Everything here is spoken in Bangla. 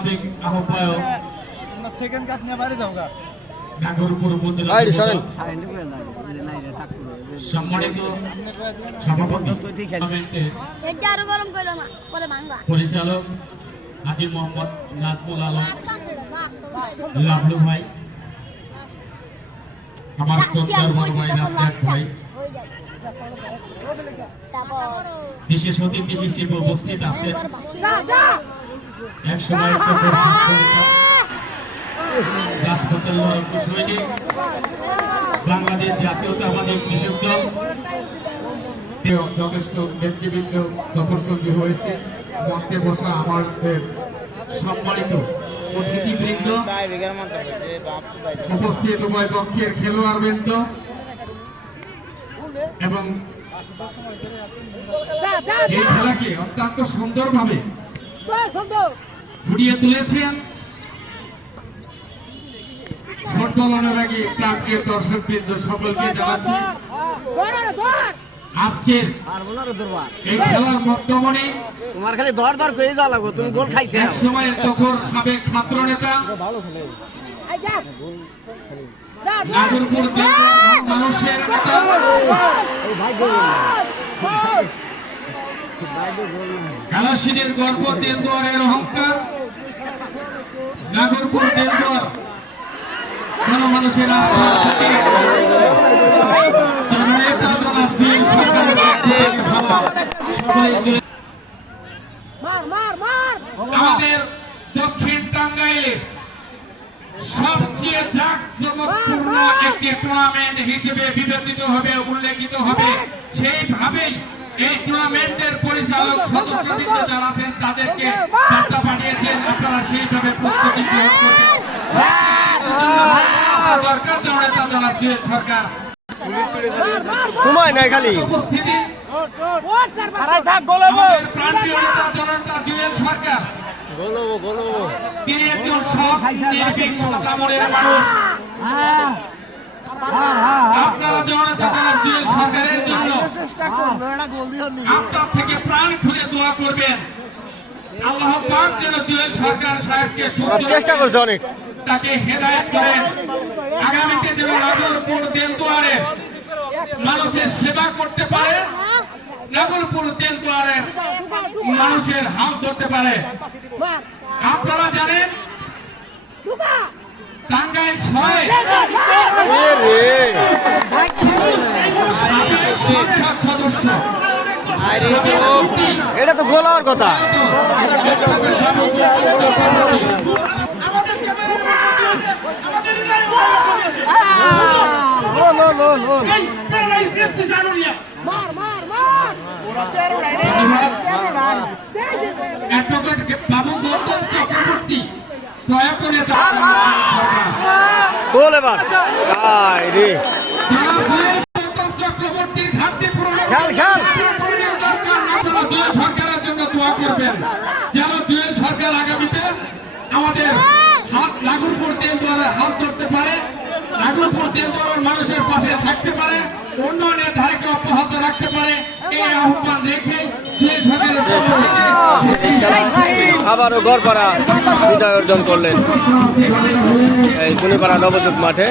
সাবেক আহ্বায়ক সম্মানিত সভাপতি পরিচালক হাজি মোহাম্মদ নাজমুল আলম। লাভলু ভাই। আমার বড় ভাই। ভাই। বিশেষ অতিথি হিসেবে উপস্থিত আছেন সৈনিক বাংলাদেশ জাতীয়তাবাদী কৃষক দল যথেষ্ট ব্যক্তিবৃন্দ সফরসঙ্গী হয়েছে মঞ্চে বসা আমার সম্মানিত অতিথিবৃন্দ উপস্থিত উভয় পক্ষের খেলোয়াড়বৃন্দ এবং এই খেলাকে অত্যন্ত সুন্দরভাবে ফুটিয়ে তুলেছেন। ফুটবল অনুরাগী প্রান্তীয় দর্শক বৃন্দ সকলকে জানাচ্ছি আজকের এই খেলার বর্তমানে তোমার খালি দর দর করে যাওয়া লাগবো তুমি গোল খাইছে। এক সময়ের তখন সাবেক ছাত্র নেতা নাগরপুর মানুষের নেতা। কালাসিনের গর্ব দেলদুয়ারের অহংকার নাগরপুর দেলদুয়ার জননেতা জনাব সরকারের সকলেই জুড়ে আমাদের দক্ষিণ টাঙ্গাইলে সবচেয়ে জাঁকজমকপূর্ণ একটি টুর্নামেন্ট হিসেবে বিবেচিত হবে উল্লেখিত হবে। সেইভাবেই এই টুর্নামেন্টের পরিচালক সদস্যবৃন্দ যারা আছেন তাদেরকে বার্তা পাঠিয়েছেন আপনারা সেইভাবে প্রস্তুতি গ্রহণ করবেন দরকার সরকার। সময় নাই খালি। উপস্থিতি। থাক গোল প্রান্তীয় নেতা জননেতা জুয়েল সরকার। গোল হব তিনি একজন সৎ নির্ভীক মানুষ। আপনারা জনতা জনাব সরকারের জন্য। আপনার থেকে প্রাণ খুলে দোয়া করবেন। আল্লাহ পাক যেন জুয়েল সরকার সাহেবকে চেষ্টা করছে অনেক তাকে হেদায়ত করেন। আগামীতে যেন নাগরপুর দেলদুয়ারে মানুষের সেবা করতে পারে নাগরপুর দেলদুয়ারে মানুষের হাত ধরতে পারে। আপনারা জানেন টাঙ্গাইল ছয় এটা তো গোল হওয়ার কথা দয়া করে গোল এবার। রে। খেল, খেল। পূরণের দরকার, আপনারা জুয়েল সরকারের জন্য দোয়া করবেন যেন জুয়েল সরকার আগামীতে আমাদের হাত নাগরপুর তেল হাত ধরতে পারে নাগরপুর মানুষের পাশে থাকতে পারে উন্নয়নের ধারাকে অব্যাহত রাখতে পারে এই আহ্বান রেখে জুয়েল সরকারের আবারও গড়পাড়া বিজয় অর্জন করলেন এই কুনিপাড়া নবযুগ মাঠে।